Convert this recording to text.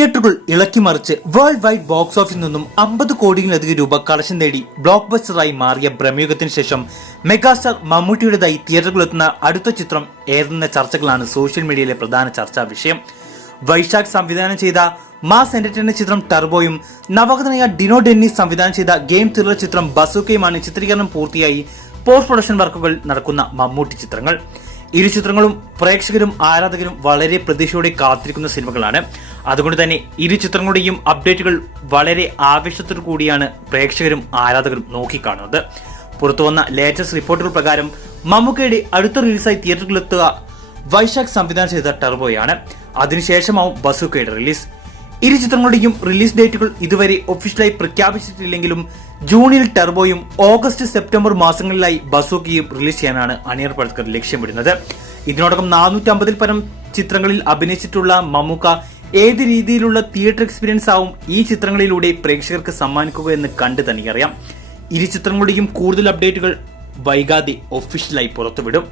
തിയേറ്ററുകൾ ഇളക്കിമറിച്ച് world wide box ഓഫീസിൽ നിന്നും 50 കോടിയിലധികം രൂപ കളക്ഷൻ നേടി ബ്ലോക്ക് ബസ്റ്ററായി മാറിയ ബ്രഹ്മയുഗത്തിന് ശേഷം മെഗാസ്റ്റാർ മമ്മൂട്ടിയുടേതായി തിയേറ്ററുകളിലെത്തുന്ന അടുത്ത ചിത്രം ഏതെന്ന ചർച്ചകളാണ് സോഷ്യൽ മീഡിയയിലെ പ്രധാന ചർച്ചാ വിഷയം. വൈശാഖ് സംവിധാനം ചെയ്ത മാസ് എന്റർടൈനർ ചിത്രം ടർബോയും നവാഗതനായ ഡിനോ ഡെന്നിസ് സംവിധാനം ചെയ്ത ഗെയിം ത്രില്ലർ ചിത്രം ബസൂക്കയുമാണ് ചിത്രീകരണം പൂർത്തിയായി പോസ്റ്റ് പ്രൊഡക്ഷൻ വർക്കുകൾ നടക്കുന്ന മമ്മൂട്ടി ചിത്രങ്ങൾ. ഇരു ചിത്രങ്ങളും പ്രേക്ഷകരും ആരാധകരും വളരെ പ്രതീക്ഷയോടെ കാത്തിരിക്കുന്ന സിനിമകളാണ്. അതുകൊണ്ട് തന്നെ ഇരു ചിത്രങ്ങളുടെയും അപ്ഡേറ്റുകൾ വളരെ ആവേശത്തോടു കൂടിയാണ് പ്രേക്ഷകരും ആരാധകരും നോക്കിക്കാണുന്നത്. പുറത്തുവന്ന ലേറ്റസ്റ്റ് റിപ്പോർട്ടുകൾ പ്രകാരം മമ്മൂക്കയുടെ അടുത്ത റിലീസായി തിയേറ്ററുകളിലെത്തുക വൈശാഖ് സംവിധാനം ചെയ്ത ടർബോയാണ്. അതിനുശേഷമാവും ബസൂക്കയുടെ റിലീസ്. ഇരു ചിത്രങ്ങളുടെയും റിലീസ് ഡേറ്റുകൾ ഇതുവരെ ഒഫീഷ്യലായി പ്രഖ്യാപിച്ചിട്ടില്ലെങ്കിലും ജൂണിൽ ടർബോയും ഓഗസ്റ്റ് സെപ്റ്റംബർ മാസങ്ങളിലായി ബസൂക്കയും റിലീസ് ചെയ്യാനാണ് അണിയർ പ്രവർത്തകർ ലക്ഷ്യമിടുന്നത്. ഇതിനോടകം 450 പരം ചിത്രങ്ങളിൽ അഭിനയിച്ചിട്ടുള്ള മമ്മൂക്ക ഏത് രീതിയിലുള്ള തിയേറ്റർ എക്സ്പീരിയൻസ് ആവും ഈ ചിത്രങ്ങളിലൂടെ പ്രേക്ഷകർക്ക് സമ്മാനിക്കുക എന്ന് കണ്ടു തന്നെ അറിയാം. ഇരു ചിത്രങ്ങളുടെയും കൂടുതൽ അപ്ഡേറ്റുകൾ വൈകാതെ ഒഫീഷ്യലായി പുറത്തുവിടും.